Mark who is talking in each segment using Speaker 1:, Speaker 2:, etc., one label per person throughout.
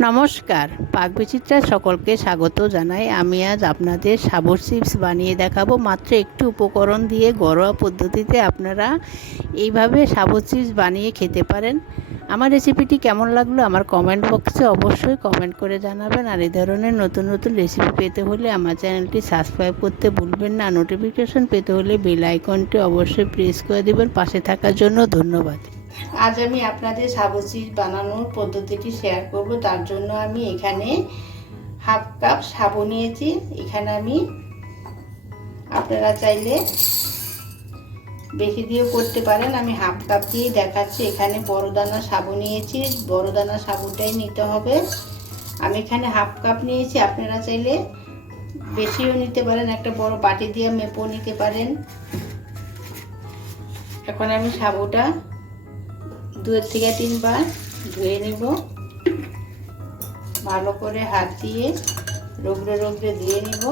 Speaker 1: নমস্কার। পাকবিচিত্রায় সকলকে স্বাগত জানাই। আমি আজ আপনাদের সাবর চিপস বানিয়ে দেখাবো। মাত্র একটু উপকরণ দিয়ে ঘরোয়া পদ্ধতিতে আপনারা এইভাবে সাবর চিপস বানিয়ে খেতে পারেন। আমার রেসিপিটি কেমন লাগল আমার কমেন্ট বক্সে অবশ্যই কমেন্ট করে জানাবেন। আর এই ধরনের নতুন নতুন রেসিপি পেতে হলে আমার চ্যানেলটি সাবস্ক্রাইব করতে ভুলবেন না। নোটিফিকেশন পেতে হলে বেল আইকনটি অবশ্যই প্রেস করে দেবেন। পাশে থাকার জন্য ধন্যবাদ। আজ আমি আপনাদের সাবুজ বানানোর পদ্ধতিটি শেয়ার করব। তার জন্য আমি এখানে হাফ কাপ সাবু নিয়েছি। এখানে আমি আপনারা চাইলে বেশি দিয়েও করতে পারেন। আমি হাফ কাপ দিয়েই দেখাচ্ছি। এখানে বড় দানা সাবু নিয়েছি। বড় দানা সাবুটাই নিতে হবে। আমি এখানে হাফ কাপ নিয়েছি। আপনারা চাইলে বেশিও নিতে পারেন। একটা বড় বাটি দিয়ে মেপো নিতে পারেন। এখন আমি সাবুটা দু থেকে তিনবার ধুয়ে নেব। ভালো করে হাত দিয়ে রোগড়ে রোগড়ে দিয়ে নেব।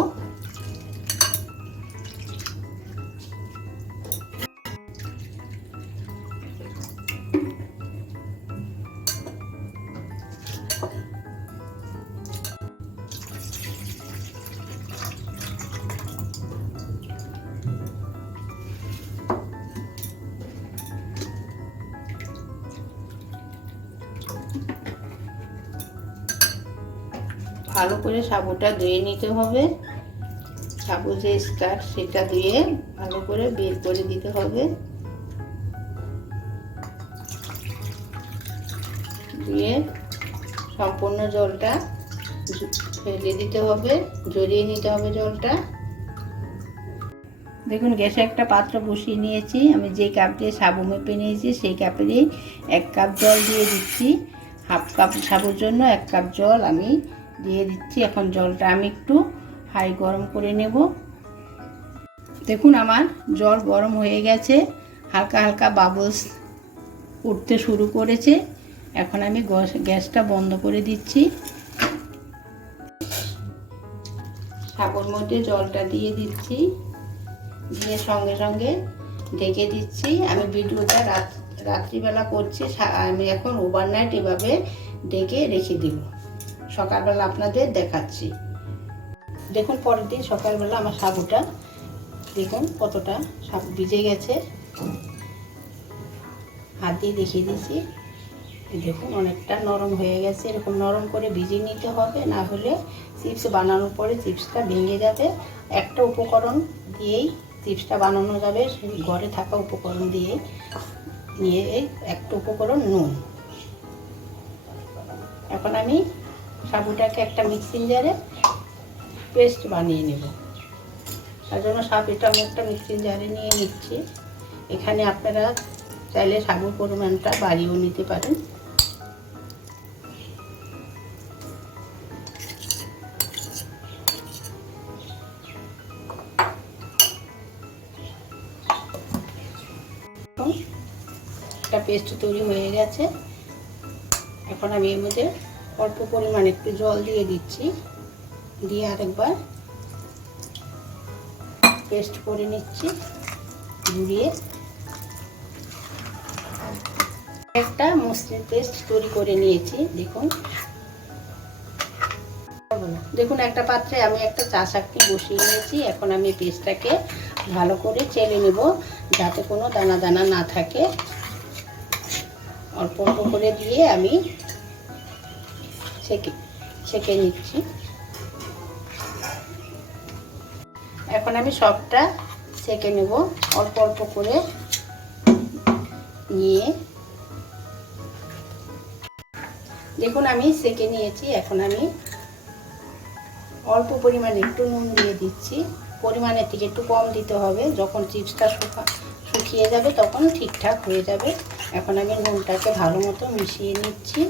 Speaker 1: ভালো করে সাবুটা ধুয়ে নিতে হবে। সাবু যে স্টার, সেটা দিয়ে ভালো করে বের করে দিতে হবে। দিয়ে সম্পূর্ণ জলটা ফেলে দিতে হবে, জড়িয়ে নিতে হবে জলটা। দেখুন, গ্যাসে একটা পাত্র বসিয়ে নিয়েছি। আমি যে কাপ দিয়ে সাবু মেপে নিয়েছি, সেই কাপেরই এক কাপ জল দিয়ে দিচ্ছি। হাফ কাপ সাবুর জন্য এক কাপ জল আমি দিয়ে দিচ্ছি এখন জলটা আমি একটু হাই গরম করে নেব। দেখুন আমার জল গরম হয়ে গেছে, হালকা হালকা বাবলস উঠতে শুরু করেছে। এখন আমি গ্যাসটা বন্ধ করে দিচ্ছি। ঠাকুর মধ্যে জলটা দিয়ে দিচ্ছি, দিয়ে সঙ্গে সঙ্গে ঢেকে দিচ্ছি। আমি ভিডিওটা রাত, রাত্রিবেলা করছি আমি এখন ওভারনাইট এভাবে ডেকে রেখে দিব। সকালবেলা আপনাদের দেখাচ্ছি। দেখুন, পরের দিন সকালবেলা আমার সাবুটা। দেখুন, কতটা সাবু ভিজে গেছে। হাত দিয়ে দেখিয়ে দিয়েছি দেখুন, অনেকটা নরম হয়ে গেছে। এরকম নরম করে ভিজিয়ে নিতে হবে, না হলে চিপস বানানোর পরে চিপসটা ভেঙে যাবে। একটা উপকরণ দিয়েই চিপসটা বানানো যাবে। ঘরে থাকা উপকরণ দিয়ে নিয়ে একটা উপকরণ নুন। এখন আমি সাবুটাকে একটা মিক্সিং জারে পেস্ট বানিয়ে নেব। তার জন্য সাবুটা আমি একটা মিক্সিং জারে নিয়ে নিচ্ছি। এখানে আপনারা চাইলে সাবুর পরিমাণটা বাড়িয়েও নিতে পারেন। একটা পেস্ট তৈরি হয়ে গেছে। এখন আমি এর মধ্যে অল্প পরিমাণে একটু জল দিয়ে দিচ্ছি। দিয়ে আরেকবার পেস্ট করে নিচ্ছি ঘুরিয়ে একটা মসৃণ পেস্ট তৈরি করে নিয়েছি, দেখুন। দেখুন, একটা পাত্রে আমি একটা চা শাকটি বসিয়ে নিয়েছি। এখন আমি পেস্টটাকে ভালো করে চেলে নেব, যাতে কোনো দানা দানা না থাকে। অল্প অল্প করে দিয়ে আমি সেকে সেকে নিচ্ছি। এখন আমি সবটা সেকে নেব। অল্প অল্প করে নিয়ে। দেখুন, আমি সেকে নিয়েছি। এখন আমি অল্প পরিমাণে একটু নুন দিয়ে দিচ্ছি। পরিমাণের থেকে একটু কম দিতে হবে। যখন চিপসটা শুকা, শুকিয়ে যাবে, তখন ঠিকঠাক হয়ে যাবে। এখন আমি নুনটাকে ভালো মতো মিশিয়ে নিচ্ছি।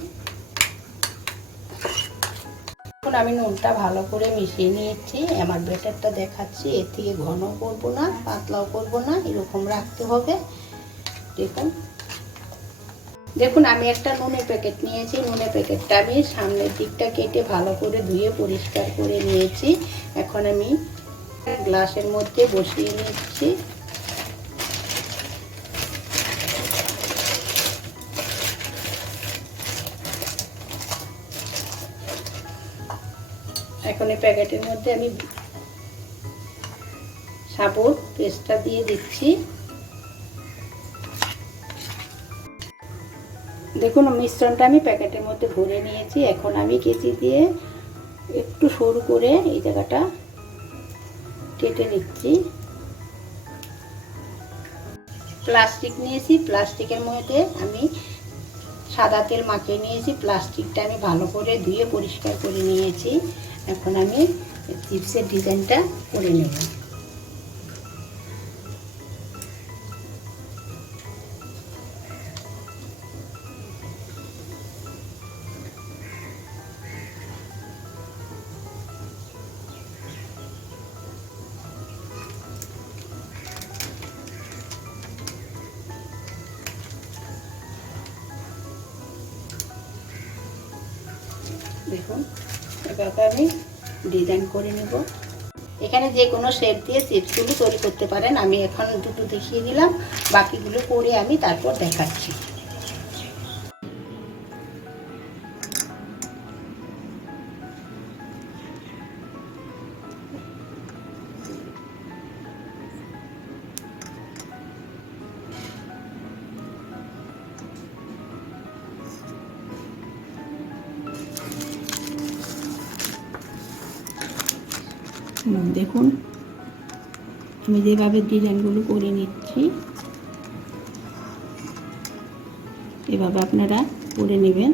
Speaker 1: এখন আমি নুনটা ভালো করে মিশিয়ে নিয়েছি। আমার ব্যাটারটা দেখাচ্ছি এর থেকে ঘন করব না, পাতলাও করব না, এরকম রাখতে হবে। দেখুন। দেখুন, আমি একটা নুনের প্যাকেট নিয়েছি। নুনের প্যাকেটটা আমি সামনের দিকটা কেটে ভালো করে ধুয়ে পরিষ্কার করে নিয়েছি। এখন আমি গ্লাসের মধ্যে বসিয়ে নিচ্ছি। এখন এই প্যাকেটের মধ্যে আমি সাবুর পেস্টটা দিয়ে দিচ্ছি। দেখুন, মিশ্রণটা আমি প্যাকেটের মধ্যে ভরে নিয়েছি। এখন আমি কেচি দিয়ে একটু সরু করে এই জায়গাটা কেটে নিচ্ছি। প্লাস্টিক নিয়েছি। প্লাস্টিকের মধ্যে আমি সাদা তেল মাখিয়ে নিয়েছি। প্লাস্টিকটা আমি ভালো করে ধুয়ে পরিষ্কার করে নিয়েছি। এখন আমি চিপসের ডিজাইনটা করে নেব। দেখুন এভাবে আমি ডিজাইন করে নেব। এখানে যে কোনো শেপ দিয়ে চিপসগুলো তৈরি করতে পারেন, আমি এখন দুটো দেখিয়ে দিলাম, বাকিগুলো করে আমি তারপর দেখাচ্ছি। দেখুন। আমি যেভাবে ডিজাইনগুলো করে নিচ্ছি এভাবে আপনারা করে নেবেন।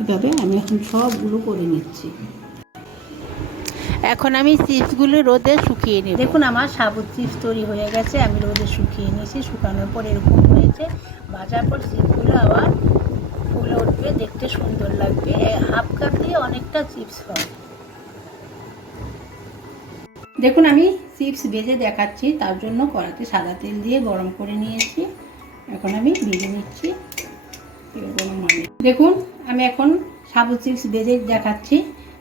Speaker 1: এভাবে আমি এখন সবগুলো করে নিচ্ছি। এখন আমি চিপসগুলো রোদে শুকিয়ে নিই দেখুন আমার সাবুত চিপস তৈরি হয়ে গেছে আমি রোদে শুকিয়ে নিয়েছি শুকানোর পর এরকম হয়েছে। ভাজার পর চিপসগুলো আবার দেখতে সুন্দর লাগবে। হাফ কাপ দিয়ে অনেকটা চিপস হয়। দেখুন, আমি চিপস ভেজে দেখাচ্ছি, তার জন্য কড়াতে সাদা তেল দিয়ে গরম করে নিয়েছি। এখন আমি ভেজে নিচ্ছি। দেখুন, আমি এখন সাবু চিপস ভেজে দেখাচ্ছি।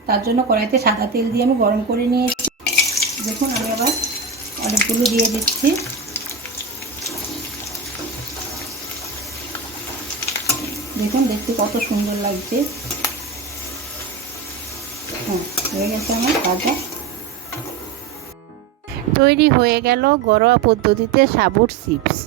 Speaker 1: তার জন্য কড়াইতে সাদা তেল দিয়ে আমি গরম করে নিয়েছি। দেখুন, আমি আবার অনেকগুলো দিয়ে দিচ্ছি। দেখুন, দেখতে কত সুন্দর লাগছে। হ্যাঁ হয়ে গেছে আমার কাজা তৈরি হয়ে গেল ঘরোয়া পদ্ধতিতে সাবুর চিপস।